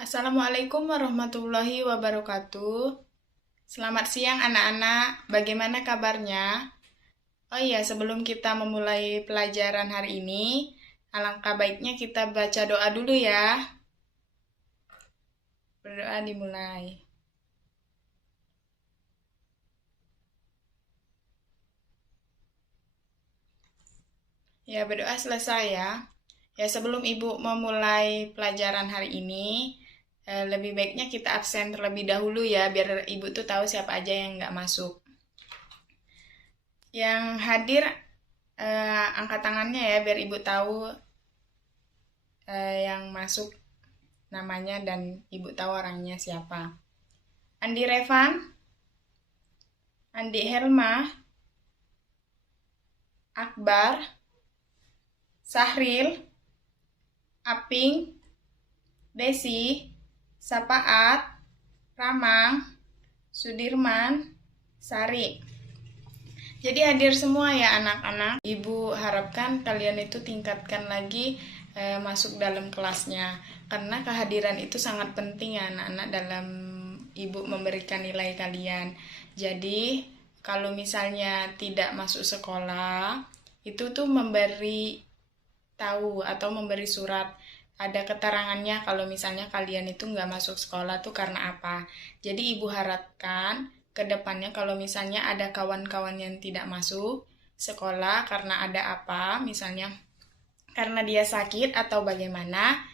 Assalamualaikum warahmatullahi wabarakatuh. Selamat siang anak-anak, bagaimana kabarnya? Oh iya, sebelum kita memulai pelajaran hari ini, alangkah baiknya kita baca doa dulu ya. Berdoa dimulai. Ya, berdoa selesai ya. Ya, sebelum Ibu memulai pelajaran hari ini, lebih baiknya kita absen terlebih dahulu ya, biar Ibu tuh tahu siapa aja yang nggak masuk. Yang hadir, angkat tangannya ya, biar Ibu tahu yang masuk namanya dan Ibu tahu orangnya siapa. Andi Revan, Andi Helma, Akbar, Sahril, Aping, Desi, Sapaat, Ramang, Sudirman, Sari. Jadi hadir semua ya anak-anak. Ibu harapkan kalian itu tingkatkan lagi masuk dalam kelasnya. Karena kehadiran itu sangat penting ya anak-anak dalam Ibu memberikan nilai kalian. Jadi kalau misalnya tidak masuk sekolah, itu tuh memberi tahu atau memberi surat. Ada keterangannya kalau misalnya kalian itu nggak masuk sekolah tuh karena apa. Jadi Ibu harapkan ke depannya kalau misalnya ada kawan-kawan yang tidak masuk sekolah karena ada apa, misalnya karena dia sakit atau bagaimana,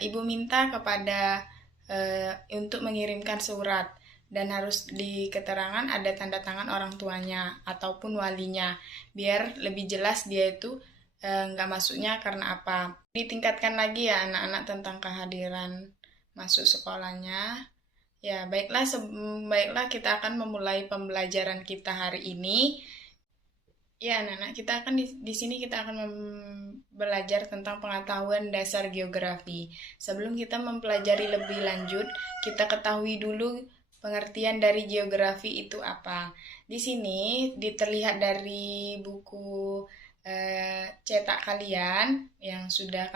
Ibu minta kepada untuk mengirimkan surat dan harus di keterangan ada tanda tangan orang tuanya ataupun walinya biar lebih jelas dia itu nggak masuknya karena apa. Ditingkatkan lagi ya anak-anak tentang kehadiran masuk sekolahnya. Ya, baiklah kita akan memulai pembelajaran kita hari ini. Ya, anak-anak, kita akan di sini kita akan belajar tentang pengetahuan dasar geografi. Sebelum kita mempelajari lebih lanjut, kita ketahui dulu pengertian dari geografi itu apa. Di sini terlihat dari buku cetak kalian yang sudah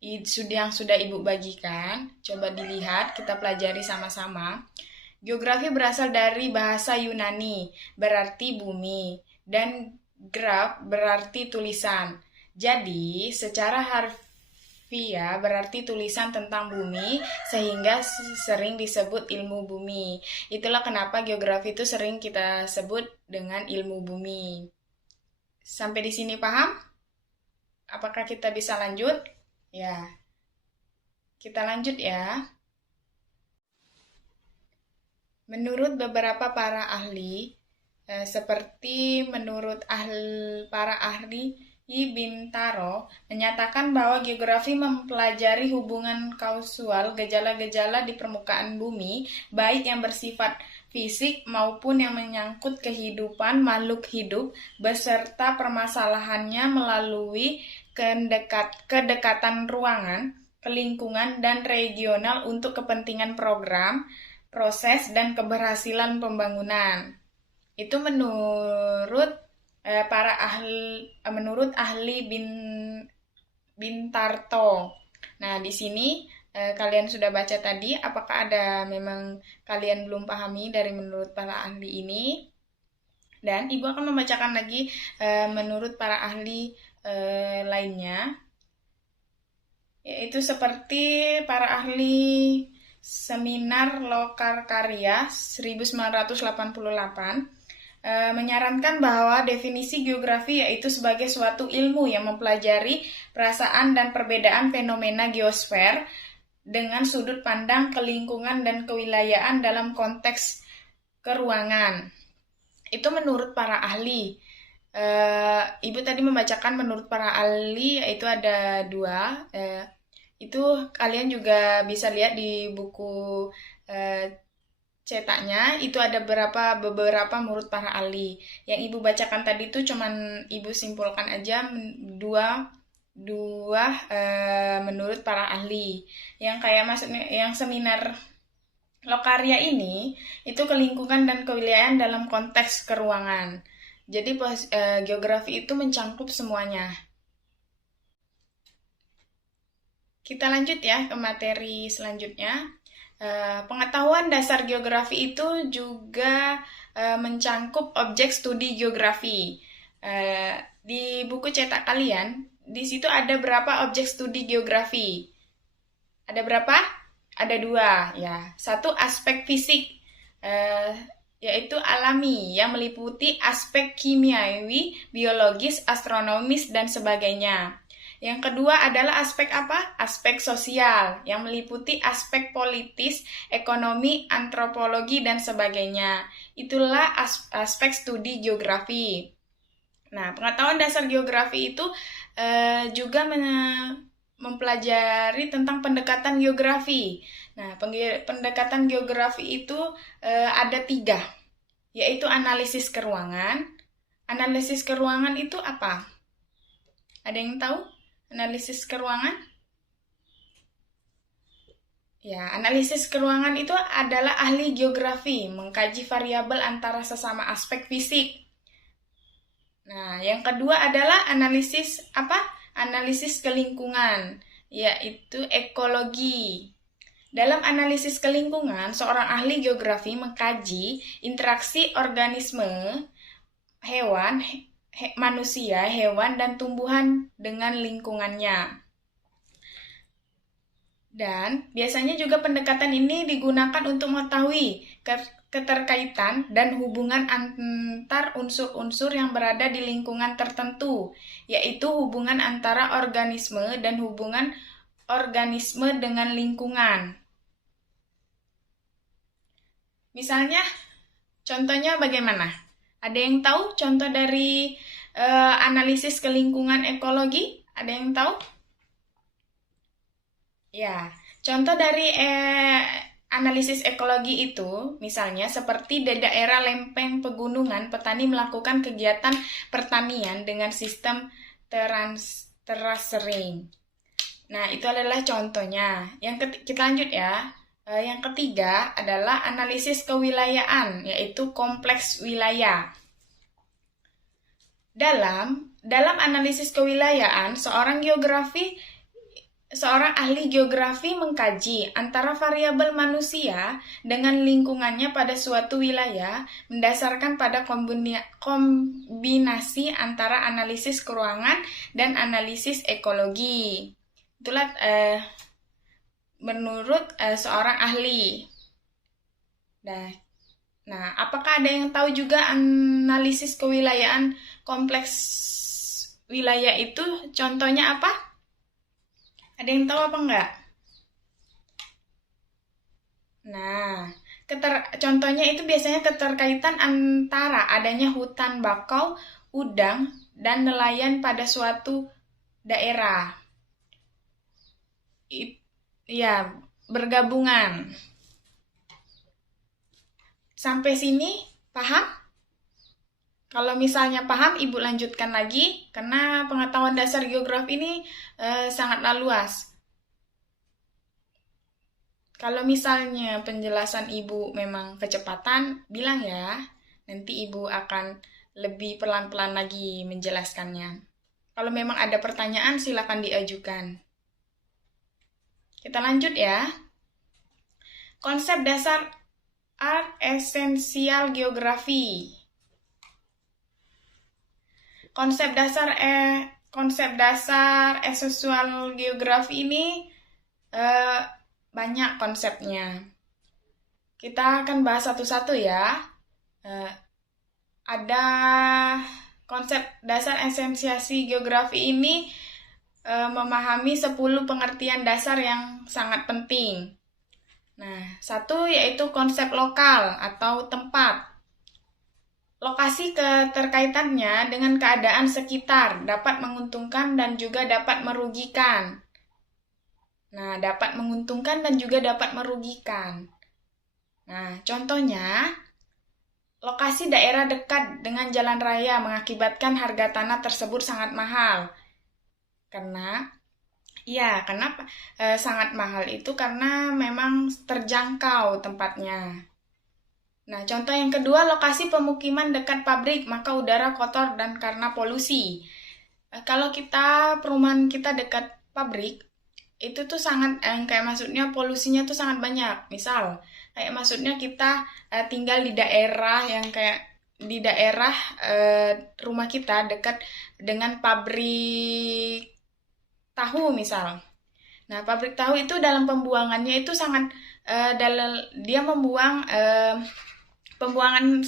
Ibu bagikan. Coba dilihat, kita pelajari sama-sama. Geografi berasal dari bahasa Yunani, berarti bumi, dan graf berarti tulisan. Jadi, secara harfiah berarti tulisan tentang bumi, sehingga sering disebut ilmu bumi. Itulah kenapa geografi itu sering kita sebut dengan ilmu bumi. Sampai di sini paham? Apakah kita bisa lanjut? Ya, kita lanjut ya. Menurut beberapa para ahli, seperti menurut para ahli Bintaro, menyatakan bahwa geografi mempelajari hubungan kausal gejala-gejala di permukaan bumi, baik yang bersifat fisik maupun yang menyangkut kehidupan makhluk hidup, beserta permasalahannya melalui kedekatan ruangan, kelingkungan, dan regional untuk kepentingan program, proses, dan keberhasilan pembangunan. Itu menurut ahli Bintarto. Nah, di sini kalian sudah baca tadi, apakah ada memang kalian belum pahami dari menurut para ahli ini? Dan Ibu akan membacakan lagi menurut para ahli lainnya, yaitu seperti para ahli Seminar Lokarkarya 1988 menyarankan bahwa definisi geografi yaitu sebagai suatu ilmu yang mempelajari perasaan dan perbedaan fenomena geosfer dengan sudut pandang kelingkungan dan kewilayahan dalam konteks keruangan. Itu menurut para ahli. Ibu tadi membacakan menurut para ahli, yaitu ada dua. Itu kalian juga bisa lihat di buku cetaknya, itu ada beberapa menurut para ahli. Yang Ibu bacakan tadi itu cuman Ibu simpulkan aja dua menurut para ahli. Yang kayak maksudnya yang seminar Lokarya ini itu kelingkungan dan kewilayahan dalam konteks keruangan. Jadi geografi itu mencakup semuanya. kita lanjut ya ke materi selanjutnya. Pengetahuan dasar geografi itu juga mencangkup objek studi geografi. Di buku cetak kalian, di situ ada berapa objek studi geografi? Ada berapa? Ada 2 ya. 1 aspek fisik, yaitu alami yang meliputi aspek kimiawi, biologis, astronomis, dan sebagainya. Yang kedua adalah aspek apa? Aspek sosial, yang meliputi aspek politis, ekonomi, antropologi, dan sebagainya. Itulah aspek studi geografi. Nah, pengetahuan dasar geografi itu juga mempelajari tentang pendekatan geografi. Nah, pendekatan geografi itu ada 3, yaitu analisis keruangan. Analisis keruangan itu apa? Ada yang tahu? Analisis keruangan? Ya, analisis keruangan itu adalah ahli geografi, mengkaji variabel antara sesama aspek fisik. Nah, yang kedua adalah analisis apa? Analisis kelingkungan, yaitu ekologi. Dalam analisis kelingkungan, seorang ahli geografi mengkaji interaksi organisme, hewan, manusia, hewan, dan tumbuhan dengan lingkungannya. Dan biasanya juga pendekatan ini digunakan untuk mengetahui keterkaitan dan hubungan antar unsur-unsur yang berada di lingkungan tertentu, yaitu hubungan antara organisme dan hubungan organisme dengan lingkungan. Misalnya, contohnya bagaimana? Ada yang tahu contoh dari analisis kelingkungan ekologi? Ada yang tahu? Ya, contoh dari analisis ekologi itu, misalnya seperti di daerah lempeng pegunungan, petani melakukan kegiatan pertanian dengan sistem terasering. Nah, itu adalah contohnya. Kita lanjut ya. Yang ketiga adalah analisis kewilayaan, yaitu kompleks wilayah. Dalam analisis kewilayaan, seorang ahli geografi mengkaji antara variabel manusia dengan lingkungannya pada suatu wilayah berdasarkan pada kombinasi antara analisis keruangan dan analisis ekologi. Itulah menurut seorang ahli. Nah, apakah ada yang tahu juga analisis kewilayaan kompleks wilayah itu contohnya apa? Ada yang tahu apa enggak? Nah, contohnya itu biasanya keterkaitan antara adanya hutan bakau, udang, dan nelayan pada suatu daerah. Ya, bergabungan. Sampai sini paham? Kalau misalnya paham, Ibu lanjutkan lagi, karena pengetahuan dasar geografi ini sangatlah luas. Kalau misalnya penjelasan Ibu memang kecepatan, bilang ya, nanti Ibu akan lebih pelan-pelan lagi menjelaskannya. Kalau memang ada pertanyaan, silakan diajukan. Kita lanjut ya. Konsep dasar esensial geografi. Konsep dasar esensial geografi ini banyak konsepnya. Kita akan bahas satu-satu ya. Ada konsep dasar esensiasi geografi ini memahami 10 pengertian dasar yang sangat penting. Nah, 1 yaitu konsep lokal atau tempat. Lokasi keterkaitannya dengan keadaan sekitar dapat menguntungkan dan juga dapat merugikan. Nah, dapat menguntungkan dan juga dapat merugikan. Nah, contohnya, lokasi daerah dekat dengan jalan raya mengakibatkan harga tanah tersebut sangat mahal. Kenapa sangat mahal itu karena memang terjangkau tempatnya. Nah, contoh yang kedua, lokasi pemukiman dekat pabrik, maka udara kotor dan karena polusi. Kalau perumahan kita dekat pabrik, itu tuh sangat kayak maksudnya polusinya tuh sangat banyak. Misal kayak maksudnya kita tinggal di daerah yang kayak di daerah rumah kita dekat dengan pabrik tahu misal. Nah, pabrik tahu itu dalam pembuangannya itu sangat dia membuang pembuangan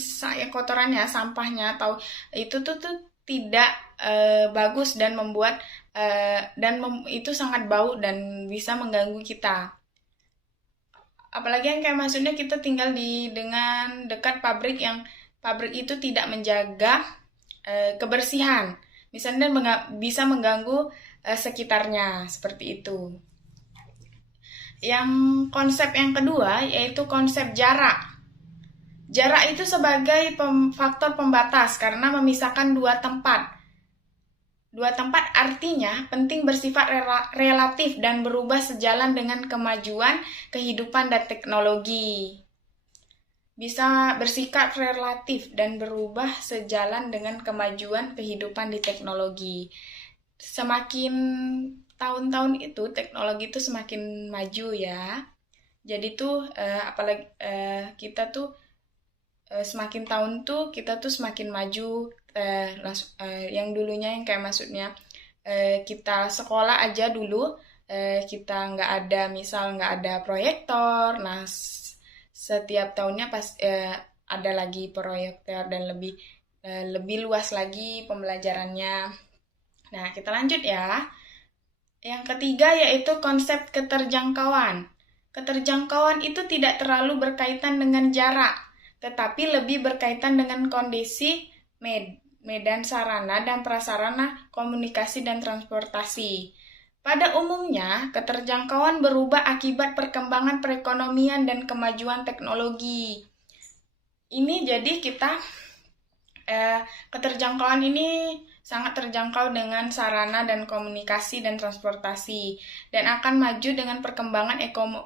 kotorannya, sampahnya atau itu tuh tidak bagus dan membuat itu sangat bau dan bisa mengganggu kita. Apalagi yang kayak maksudnya kita tinggal di dengan dekat pabrik yang pabrik itu tidak menjaga kebersihan. Misalnya bisa mengganggu sekitarnya seperti itu. Yang konsep yang kedua yaitu konsep jarak. Jarak itu sebagai faktor pembatas karena memisahkan dua tempat. Dua tempat artinya penting bersifat relatif dan berubah sejalan dengan kemajuan kehidupan dan teknologi. Bisa bersikap relatif dan berubah sejalan dengan kemajuan kehidupan di teknologi. Semakin tahun-tahun itu teknologi itu semakin maju ya. Jadi tuh apalagi kita tuh semakin tahun tuh kita tuh semakin maju. Yang dulunya yang kayak maksudnya kita sekolah aja dulu kita nggak ada proyektor. Nah setiap tahunnya ada lagi proyektor dan lebih luas lagi pembelajarannya. Nah kita lanjut ya. Yang ketiga yaitu konsep keterjangkauan. Keterjangkauan itu tidak terlalu berkaitan dengan jarak, tetapi lebih berkaitan dengan kondisi medan sarana dan prasarana komunikasi dan transportasi. Pada umumnya, keterjangkauan berubah akibat perkembangan perekonomian dan kemajuan teknologi. Ini jadi kita keterjangkauan ini sangat terjangkau dengan sarana dan komunikasi dan transportasi dan akan maju dengan perkembangan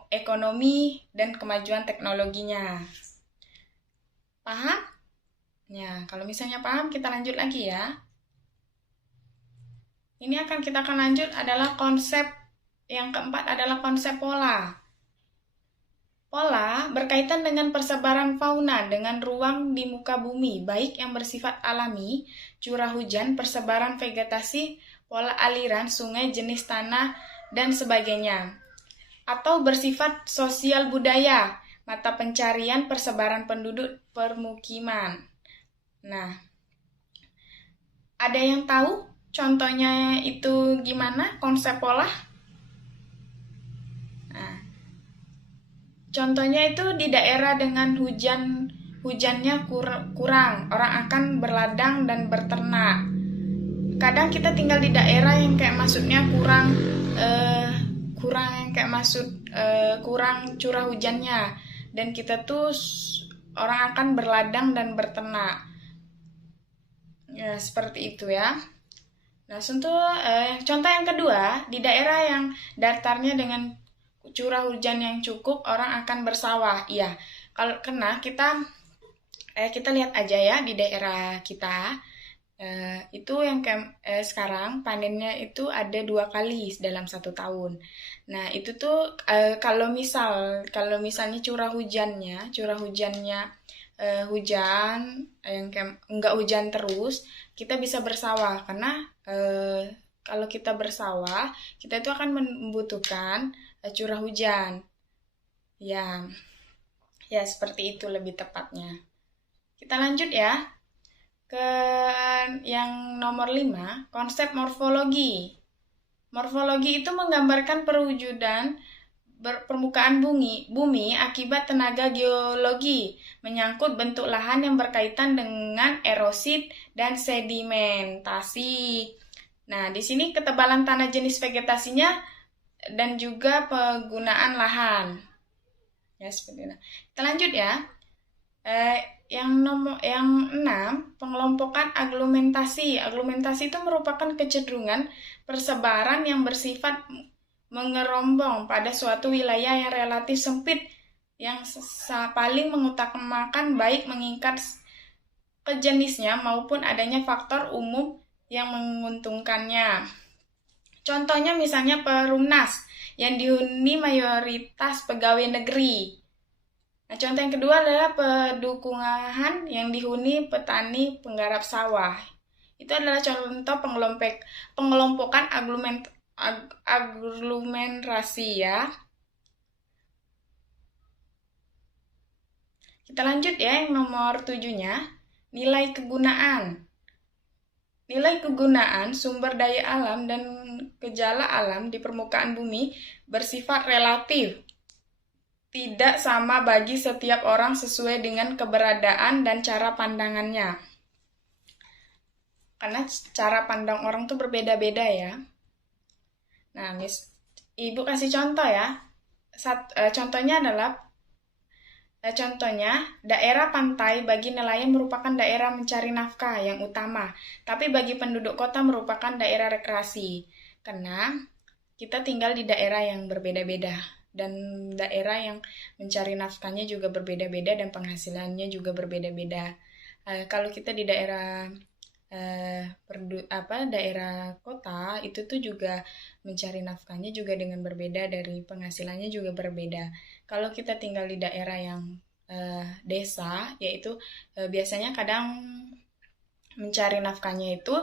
ekonomi dan kemajuan teknologinya. Paham? Ya, kalau misalnya paham, kita lanjut lagi ya. Ini kita akan lanjut adalah konsep yang keempat adalah konsep pola. Pola berkaitan dengan persebaran fauna dengan ruang di muka bumi, baik yang bersifat alami, curah hujan, persebaran vegetasi, pola aliran sungai, jenis tanah, dan sebagainya. Atau bersifat sosial budaya, mata pencarian, persebaran penduduk, permukiman. Nah, ada yang tahu contohnya itu gimana konsep pola? Nah, contohnya itu di daerah dengan hujannya kurang, orang akan berladang dan berternak. Kadang kita tinggal di daerah yang kayak maksudnya kurang curah hujannya dan kita tuh orang akan berladang dan berternak. Ya, seperti itu ya. Nah, contoh yang kedua, di daerah yang datarnya dengan curah hujan yang cukup, orang akan bersawah. Iya, kalau kita lihat aja ya di daerah kita. Itu yang sekarang panennya itu ada 2 kali dalam 1 tahun. Nah, itu tuh kalau misalnya curah hujannya hujan yang enggak hujan terus, kita bisa bersawah karena kalau kita bersawah, kita itu akan membutuhkan curah hujan. Ya, seperti itu lebih tepatnya. Kita lanjut ya ke yang nomor 5, konsep morfologi. Morfologi itu menggambarkan perwujudan permukaan bumi akibat tenaga geologi, menyangkut bentuk lahan yang berkaitan dengan erosi dan sedimentasi. Nah, di sini ketebalan tanah jenis vegetasinya dan juga penggunaan lahan. Ya, seperti itu. Kita lanjut ya. Yang 6, pengelompokan aglomerasi. Aglomerasi itu merupakan kecenderungan persebaran yang bersifat mengerombong pada suatu wilayah yang relatif sempit yang paling mengutamakan baik mengikat ke jenisnya maupun adanya faktor umum yang menguntungkannya. Contohnya misalnya perumnas yang dihuni mayoritas pegawai negeri. Nah, contoh yang kedua adalah pedukungan yang dihuni petani penggarap sawah. Itu adalah contoh pengelompokan aglomerasi ya. Kita lanjut ya, yang nomor 7-nya, nilai kegunaan. Nilai kegunaan sumber daya alam dan gejala alam di permukaan bumi bersifat relatif. Tidak sama bagi setiap orang sesuai dengan keberadaan dan cara pandangannya. Karena cara pandang orang tuh berbeda-beda ya. Nah, Ibu kasih contoh ya. Contohnya, daerah pantai bagi nelayan merupakan daerah mencari nafkah yang utama, tapi bagi penduduk kota merupakan daerah rekreasi. Karena kita tinggal di daerah yang berbeda-beda, dan daerah yang mencari nafkahnya juga berbeda-beda dan penghasilannya juga berbeda-beda. Kalau kita di daerah daerah kota itu tuh juga mencari nafkahnya juga dengan berbeda, dari penghasilannya juga berbeda. Kalau kita tinggal di daerah yang desa, yaitu biasanya kadang mencari nafkahnya itu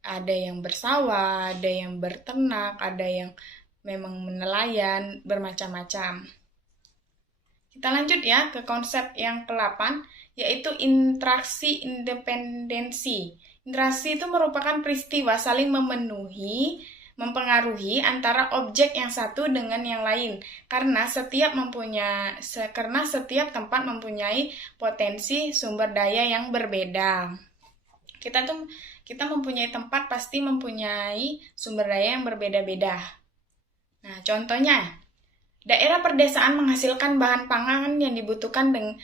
ada yang bersawah, ada yang berternak, ada yang memang nelayan, bermacam-macam. Kita lanjut ya ke konsep yang ke-8, yaitu interaksi independensi. Interaksi itu merupakan peristiwa saling mempengaruhi antara objek yang satu dengan yang lain, karena setiap tempat mempunyai potensi sumber daya yang berbeda. Kita mempunyai tempat pasti mempunyai sumber daya yang berbeda-beda. Nah, contohnya, daerah perdesaan menghasilkan bahan pangan yang dibutuhkan dengan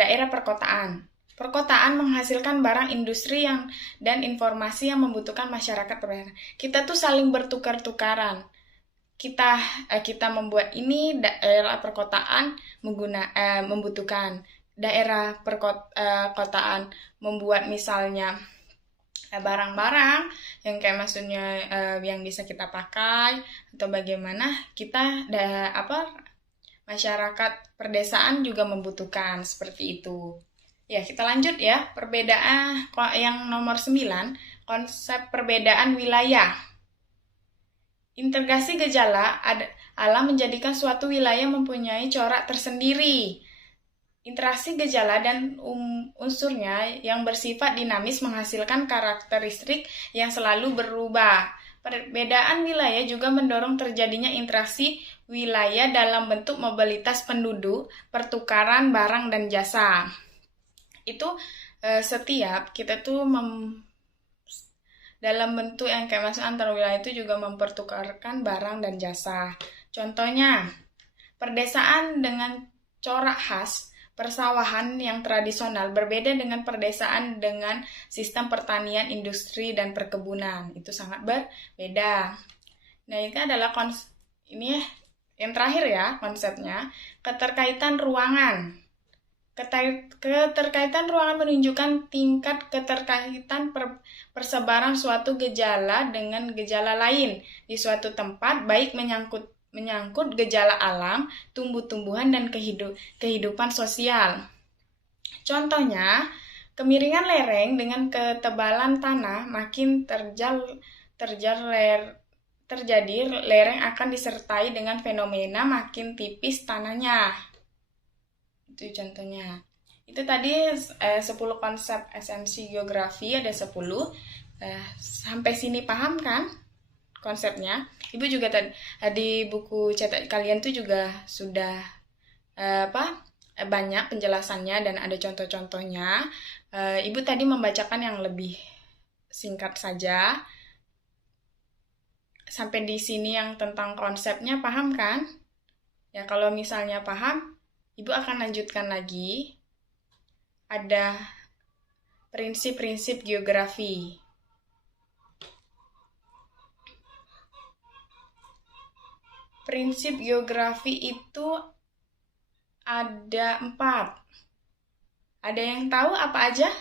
daerah perkotaan. Perkotaan menghasilkan barang industri dan informasi yang membutuhkan masyarakat. Kita tuh saling bertukar-tukaran. Kita membuat ini, daerah perkotaan membutuhkan. Daerah perkotaan membuat misalnya barang-barang yang kayak maksudnya yang bisa kita pakai, atau bagaimana kita masyarakat perdesaan juga membutuhkan seperti itu. Ya, kita lanjut ya, perbedaan yang nomor 9, konsep perbedaan wilayah. Integrasi gejala alam menjadikan suatu wilayah mempunyai corak tersendiri. Interaksi gejala dan unsurnya yang bersifat dinamis menghasilkan karakteristik yang selalu berubah. Perbedaan wilayah juga mendorong terjadinya interaksi wilayah dalam bentuk mobilitas penduduk, pertukaran barang dan jasa. Itu setiap kita tuh dalam bentuk yang kayak masuk antar wilayah itu juga mempertukarkan barang dan jasa. Contohnya, perdesaan dengan corak khas, persawahan yang tradisional berbeda dengan perdesaan dengan sistem pertanian, industri, dan perkebunan. Itu sangat berbeda. Nah, ini adalah ini yang terakhir ya konsepnya, keterkaitan ruangan. Keterkaitan ruangan menunjukkan tingkat keterkaitan persebaran suatu gejala dengan gejala lain di suatu tempat, baik menyangkut gejala alam, tumbuh-tumbuhan, dan kehidupan sosial. Contohnya, kemiringan lereng dengan ketebalan tanah makin terjadi, lereng akan disertai dengan fenomena makin tipis tanahnya. Itu contohnya. Itu tadi 10 konsep esensi geografi, ada 10. Sampai sini paham kan konsepnya? Ibu juga di buku cetak kalian tuh juga sudah banyak penjelasannya dan ada contoh-contohnya. Ibu tadi membacakan yang lebih singkat saja. Sampai di sini yang tentang konsepnya paham kan? Ya, kalau misalnya paham, Ibu akan lanjutkan lagi. Ada prinsip-prinsip geografi. Prinsip geografi itu ada 4. Ada yang tahu apa aja?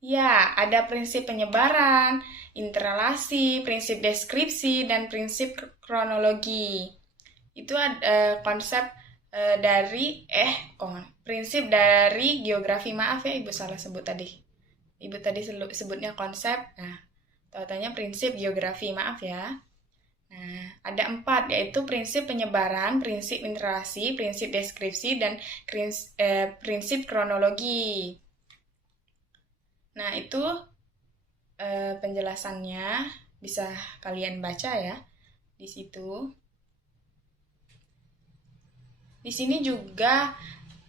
Ya, ada prinsip penyebaran, interrelasi, prinsip deskripsi, dan prinsip kronologi. Itu konsep prinsip dari geografi. Maaf ya, Ibu salah sebut tadi. Ibu tadi sebutnya konsep, nah tautannya prinsip geografi, maaf ya. Nah, ada 4, yaitu prinsip penyebaran, prinsip interrelasi, prinsip deskripsi, dan prinsip kronologi. Nah, itu penjelasannya, bisa kalian baca ya di situ. Di sini juga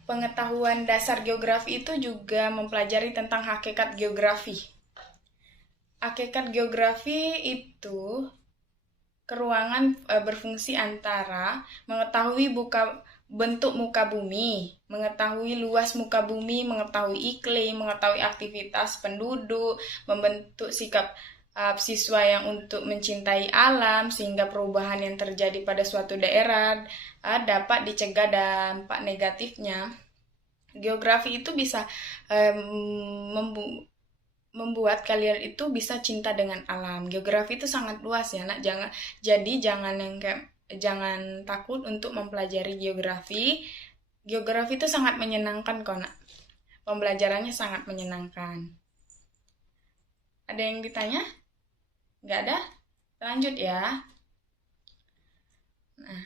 pengetahuan dasar geografi itu juga mempelajari tentang hakikat geografi. Hakikat geografi itu keruangan berfungsi antara mengetahui bentuk muka bumi, mengetahui luas muka bumi, mengetahui iklim, mengetahui aktivitas penduduk, membentuk sikap siswa yang untuk mencintai alam, sehingga perubahan yang terjadi pada suatu daerah dapat dicegah dampak negatifnya. Geografi itu bisa membuat kalian itu bisa cinta dengan alam. Geografi itu sangat luas ya, Nak. Jangan takut untuk mempelajari geografi. Geografi itu sangat menyenangkan kok, Nak. Pembelajarannya sangat menyenangkan. Ada yang ditanya? Nggak ada? Lanjut ya. Nah,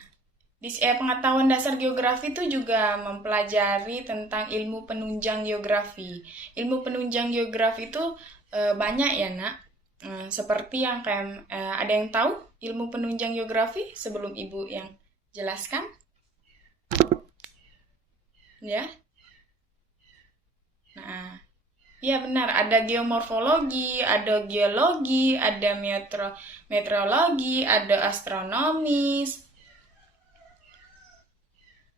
pengetahuan dasar geografi itu juga mempelajari tentang ilmu penunjang geografi. Ilmu penunjang geografi itu banyak ya, Nak. Seperti yang ada yang tahu ilmu penunjang geografi sebelum Ibu yang jelaskan? Ya. Nah, iya benar, ada geomorfologi, ada geologi, ada meteorologi, ada astronomis,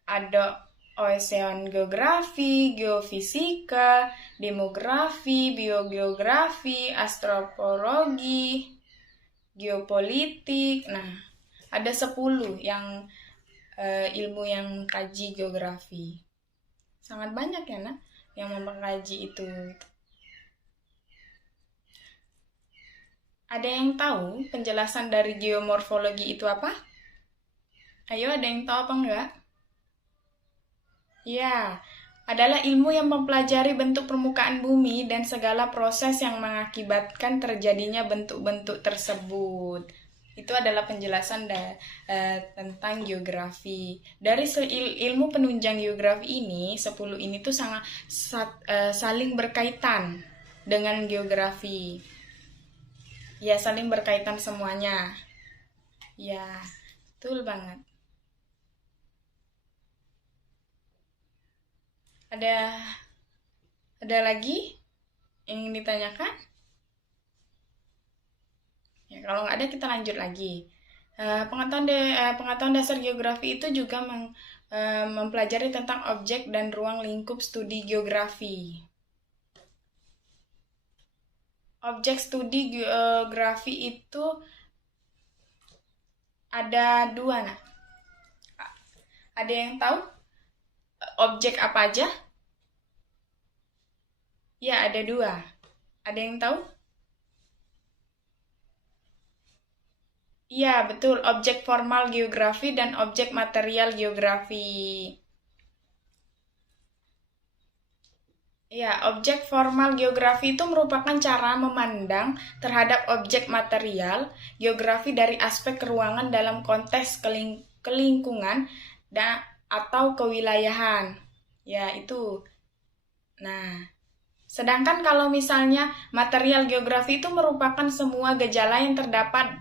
ada oceanografi, geofisika, demografi, biogeografi, antropologi, geopolitik. Nah, ada 10 yang ilmu yang kaji geografi. Sangat banyak ya, Nak, yang mengkaji itu. Ada yang tahu penjelasan dari geomorfologi itu apa? Ayo, ada yang tahu apa enggak? Ya, adalah ilmu yang mempelajari bentuk permukaan bumi dan segala proses yang mengakibatkan terjadinya bentuk-bentuk tersebut. Itu adalah penjelasan tentang geografi. Dari ilmu penunjang geografi ini, 10 ini tuh sangat saling berkaitan dengan geografi. Ya, saling berkaitan semuanya. Ya, betul banget. Ada lagi yang ingin ditanyakan? Ya, kalau nggak ada kita lanjut lagi. Pengetahuan dasar geografi itu juga mempelajari tentang objek dan ruang lingkup studi geografi. Objek studi geografi itu ada 2, Nah. Ada yang tahu objek apa aja? Ya, ada 2. Ada yang tahu? Iya, betul. Objek formal geografi dan objek material geografi. Ya, objek formal geografi itu merupakan cara memandang terhadap objek material geografi dari aspek keruangan dalam konteks kelingkungan atau kewilayahan. Ya, itu. Nah, sedangkan kalau misalnya material geografi itu merupakan semua gejala yang terdapat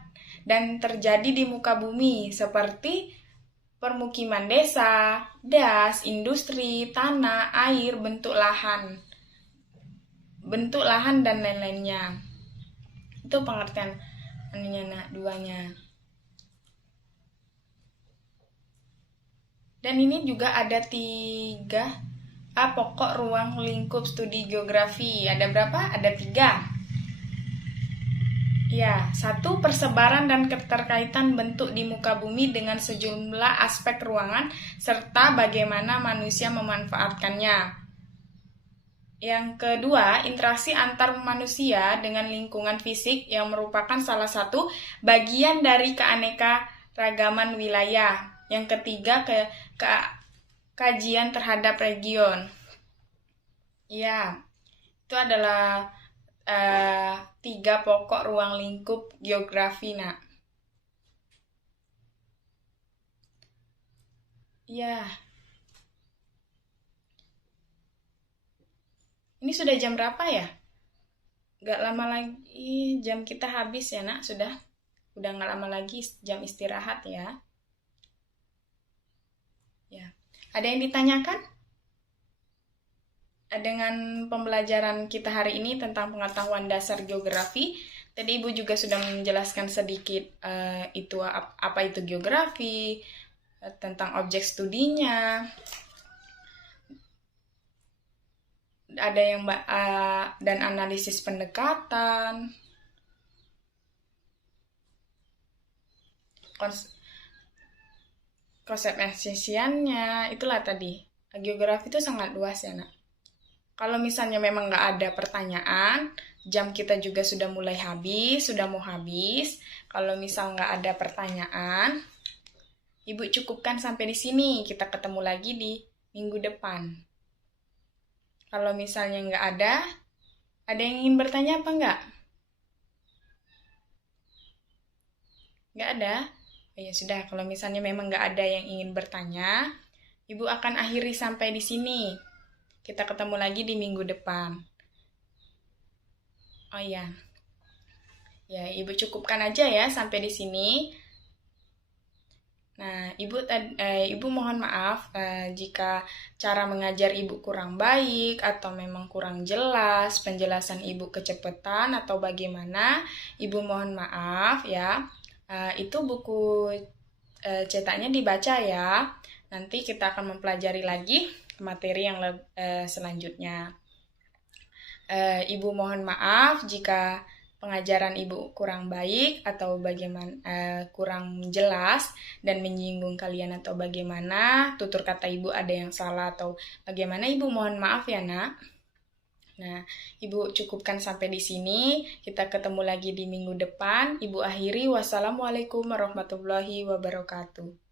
dan terjadi di muka bumi, seperti permukiman desa, das, industri, tanah, air, bentuk lahan dan lain-lainnya. Itu pengertian duanya. Dan ini juga ada 3 pokok ruang lingkup studi geografi. Ada berapa? Ada 3. Ya, 1, persebaran dan keterkaitan bentuk di muka bumi dengan sejumlah aspek ruangan serta bagaimana manusia memanfaatkannya. Yang kedua, interaksi antar manusia dengan lingkungan fisik yang merupakan salah satu bagian dari keanekaragaman wilayah. Yang ketiga, kajian terhadap region. Ya, itu adalah 3 pokok ruang lingkup geografi, nak. Ya, ini sudah jam berapa ya? Gak lama lagi jam kita habis ya, nak. Udah gak lama lagi jam istirahat ya. Ya, ada yang ditanyakan? Dengan pembelajaran kita hari ini tentang pengetahuan dasar geografi, tadi Ibu juga sudah menjelaskan sedikit apa itu geografi, tentang objek studinya, ada yang dan analisis pendekatan, konsep eksisiannya, itulah tadi. Geografi itu sangat luas ya, nak. Kalau misalnya memang nggak ada pertanyaan, jam kita juga sudah mulai habis, sudah mau habis. Kalau misal nggak ada pertanyaan, Ibu cukupkan sampai di sini. Kita ketemu lagi di minggu depan. Kalau misalnya nggak ada yang ingin bertanya apa nggak? Nggak ada? Oh, ya sudah, kalau misalnya memang nggak ada yang ingin bertanya, Ibu akan akhiri sampai di sini. Kita ketemu lagi di minggu depan. Oh iya. Ya, Ibu cukupkan aja ya sampai di sini. Nah, Ibu mohon maaf jika cara mengajar Ibu kurang baik atau memang kurang jelas, penjelasan Ibu kecepatan atau bagaimana. Ibu mohon maaf ya. Itu buku cetaknya dibaca ya. Nanti kita akan mempelajari lagi materi yang selanjutnya. Ibu mohon maaf jika pengajaran Ibu kurang baik atau bagaimana kurang jelas dan menyinggung kalian atau bagaimana, tutur kata Ibu ada yang salah atau bagaimana, Ibu mohon maaf ya, nak. Nah, Ibu cukupkan sampai di sini. Kita ketemu lagi di minggu depan. Ibu akhiri. Wassalamualaikum warahmatullahi wabarakatuh.